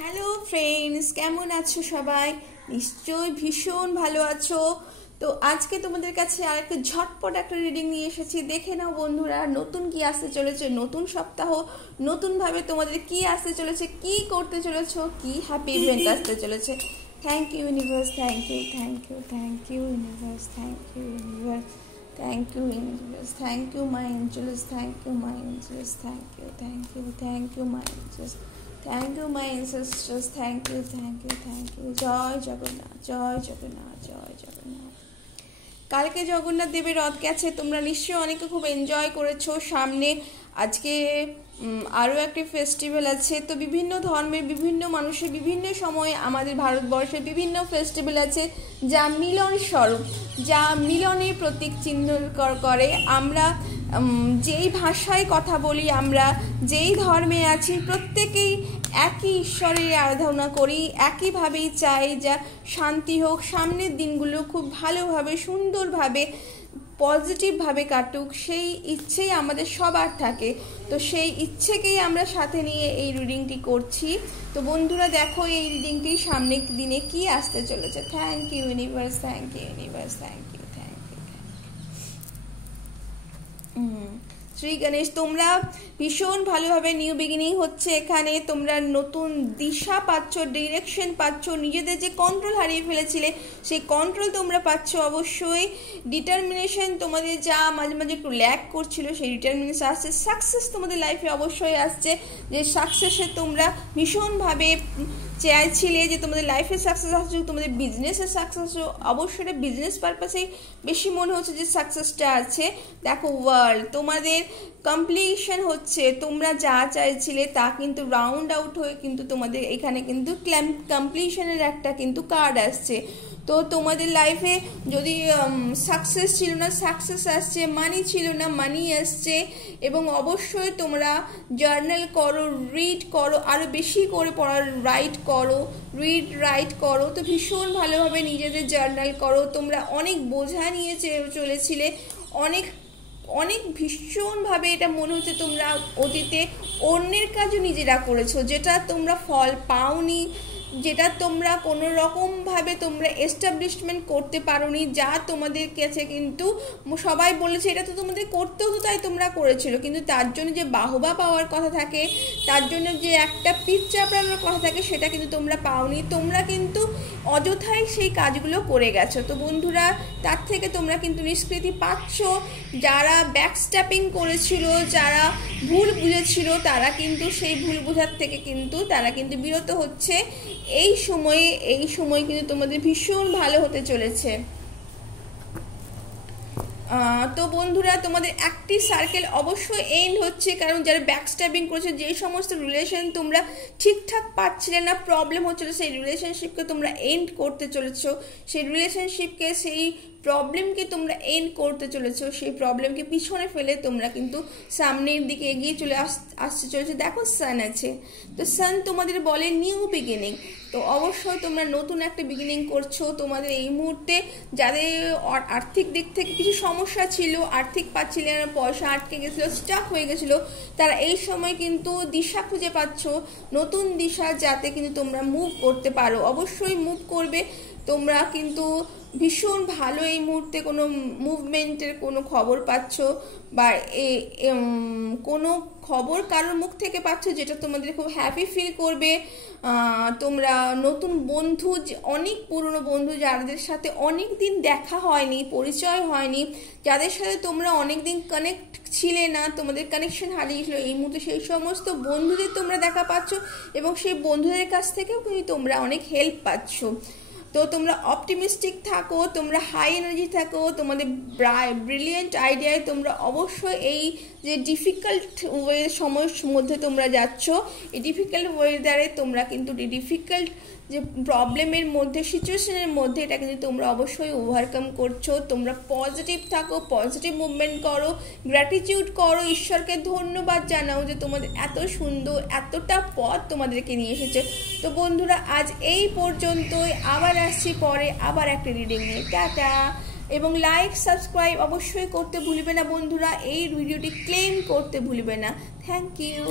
Hello friends, কেমন আছো সবাই? নিশ্চয়ই ভীষণ ভালো আছো। তো আজকে তোমাদের কাছে আরেকটা ঝটপট একটা রিডিং নিয়ে এসেছি। দেখে নাও বন্ধুরা, নতুন কি আসতে চলেছে, নতুন সপ্তাহ, নতুনভাবে তোমাদের কি আসতে চলেছে, কি করতে চলেছো, কি হ্যাপি ইভেন্ট আসতে চলেছে। Thank you universe, thank you, thank you, thank you universe, thank you universe, thank you universe, thank you my angels, thank you my angels, thank you, thank you, thank you my angels, thank you my ancestors, thank you, thank you, thank you. জয় জগন্নাথ, জয় জগন্নাথ, জয় জগন্নাথ। কালকে জগন্নাথ দেবের রথ গেছে, তোমরা নিশ্চয়ই অনেকে খুব এনজয় করেছো। সামনে আজকে আরও একটি ফেস্টিভ্যাল আছে। তো বিভিন্ন ধর্মের বিভিন্ন মানুষের বিভিন্ন সময়ে আমাদের ভারতবর্ষে বিভিন্ন ফেস্টিভ্যাল আছে যা মিলন স্বরূপ, যা মিলনের প্রতীক চিহ্ন করে। আমরা যেই ভাষায় কথা বলি, আমরা যেই ধর্মে আছি, প্রত্যেকেই একই ঈশ্বরের আরাধনা করি, একইভাবেই চাই যা শান্তি হোক, সামনের দিনগুলো খুব ভালোভাবে সুন্দরভাবে পজিটিভভাবে কাটুক, সেই ইচ্ছেই আমাদের সবার থাকে। তো সেই ইচ্ছেকেই আমরা সাথে নিয়ে এই রিডিংটি করছি। তো বন্ধুরা দেখো, এই রিডিংটি সামনের দিনে কি আসতে চলেছে। Thank you universe, thank you universe, thank you, thank you. Shri Ganesh, তোমরা ভীষণ ভালোভাবে নিউ বিগিনিং হচ্ছে এখানে। তোমরা নতুন দিশা পাচ্ছ, ডিরেকশন পাচ্ছ, নিজেদের যে কন্ট্রোল হারিয়ে ফেলেছিলে সেই কন্ট্রোল তোমরা পাচ্ছ। অবশ্যই ডিটারমিনেশন তোমাদের যা মাঝে মাঝে একটু ল্যাক করছিল, সেই ডিটারমিনেশন আসছে। সাকসেস তোমাদের লাইফে অবশ্যই আসছে, যে সাকসেসে তোমরা ভীষণভাবে চাইছিলে যে তোমাদের লাইফে সাকসেস আসছে, তোমাদের বিজনেসের সাকসেস। অবশ্যই বিজনেস পারপাসেই বেশি মনে হচ্ছে যে সাকসেসটা আছে। দেখো, ওয়ার্ল্ড তোমাদের কমপ্লিশন হচ্ছে, তোমরা যা চাইছিলে তা কিন্তু রাউন্ড আউট হয়ে কিন্তু তোমাদের এখানে কিন্তু কমপ্লিশনের একটা কিন্তু কার্ড আসছে। তো তোমাদের লাইফে যদি সাকসেস ছিল না, সাকসেস আসছে, মানি ছিল না, মানি আসছে। এবং অবশ্যই তোমরা জার্নাল করো, রিড করো, আরও বেশি করে পড়ার রাইট করো, রাইট করো। তো ভীষণ ভালোভাবে নিজেদের জার্নাল করো। তোমরা অনেক বোঝা নিয়ে চলেছিলে, অনেক ভীষণভাবে এটা মনে হচ্ছে তোমরা অতীতে অন্যের কাজও নিজেরা করেছো, যেটা তোমরা ফল পাওনি, যেটা তোমরা কোনো রকমভাবে তোমরা এস্টাবলিশমেন্ট করতে পারোনি, যা তোমাদের কাছে কিন্তু সবাই বলেছে এটা তো তোমাদের করতে হতো তাই তোমরা করেছিল, কিন্তু তার জন্য যে বাহবা পাওয়ার কথা থাকে, তার জন্য যে একটা পিঠ চাপড়ানোর কথা থাকে, সেটা কিন্তু তোমরা পাওনি। তোমরা কিন্তু অযথাই সেই কাজগুলো করে গেছো। তো বন্ধুরা, তার থেকে তোমরা কিন্তু নিষ্কৃতি পাচ্ছ। যারা ব্যাকস্ট্যাপিং করেছিল, যারা ভুল বুঝেছিল, তারা কিন্তু সেই ভুল বোঝার থেকে কিন্তু তারা কিন্তু বিরত হচ্ছে। এই সময় কিন্তু তোমাদের ভীষণ ভালো হতে চলেছে। তো বন্ধুরা, তোমাদের একটি সার্কেল অবশ্যই এন্ড হচ্ছে, কারণ যারা ব্যাকস্ট্যাবিং করেছে, যে সমস্ত রিলেশন তোমরা ঠিকঠাক পাচ্ছিলে না, প্রবলেম হচ্ছিল, সেই রিলেশনশিপকে তোমরা এন্ড করতে চলেছো। সেই রিলেশনশিপকে, সেই প্রবলেমকে তোমরা এন্ড করতে চলেছো। সেই প্রবলেমকে পিছনে ফেলে তোমরা কিন্তু সামনের দিকে এগিয়ে আসতে চলেছে। দেখো, সান আছে, তো সান তোমাদের বলে নিউ বিগিনিং। তো অবশ্যই তোমরা নতুন একটা বিগিনিং করছো। তোমাদের এই মুহূর্তে যাদের আর্থিক দিক থেকে কিছু সমস্যা ছিল, আর্থিক পাচ্ছিলে না, পয়সা আটকে গেছিলো, স্টাক হয়ে গেছিলো, তারা এই সময় কিন্তু দিশা খুঁজে পাচ্ছ, নতুন দিশা, যাতে কিন্তু তোমরা মুভ করতে পারো। অবশ্যই মুভ করবে তোমরা, কিন্তু ভীষণ ভালো এই মুহূর্তে কোনো মুভমেন্টের কোনো খবর পাচ্ছ, বা কোনো খবর কারোর মুখ থেকে পাচ্ছ যেটা তোমাদের খুব হ্যাপি ফিল করবে। তোমরা নতুন বন্ধু, অনেক পুরনো বন্ধু, যাদের সাথে অনেক দিন দেখা হয়নি, পরিচয় হয়নি, যাদের সাথে তোমরা অনেক দিন কানেক্ট ছিলে না, তোমাদের কানেকশন হারিয়ে গেছিলো, এই মুহূর্তে সেই সমস্ত বন্ধুদের তোমরা দেখা পাচ্ছ, এবং সেই বন্ধুদের কাছ থেকেও কিন্তু তোমরা অনেক হেল্প পাচ্ছ। তো তোমরা অপটিমিস্টিক থাকো, তোমরা হাই এনার্জি থাকো, তোমাদের ব্রিলিয়েন্ট আইডিয়ায় তোমরা অবশ্যই এই যে ডিফিকাল্ট সময়ের মধ্যে তোমরা যাচ্ছ, এই ডিফিকাল্ট ওয়েদারে তোমরা কিন্তু ডিফিকাল্ট যে প্রবলেমের মধ্যে, সিচুয়েশনের মধ্যে, এটা কিন্তু তোমরা অবশ্যই ওভারকাম করছো। তোমরা পজিটিভ থাকো, পজিটিভ মুভমেন্ট করো, গ্র্যাটিটিউড করো, ঈশ্বরকে ধন্যবাদ জানাও যে তোমাদের এত সুন্দর, এতটা পথ তোমাদেরকে নিয়ে এসেছে। তো বন্ধুরা, আজ এই পর্যন্তই। আবার আসছি পরে আবার একটা রিডিং নিয়ে। টাটা। এবং লাইক সাবস্ক্রাইব অবশ্যই করতে ভুলবে না বন্ধুরা, এই ভিডিওটি ক্লেম করতে ভুলবে না। Thank you.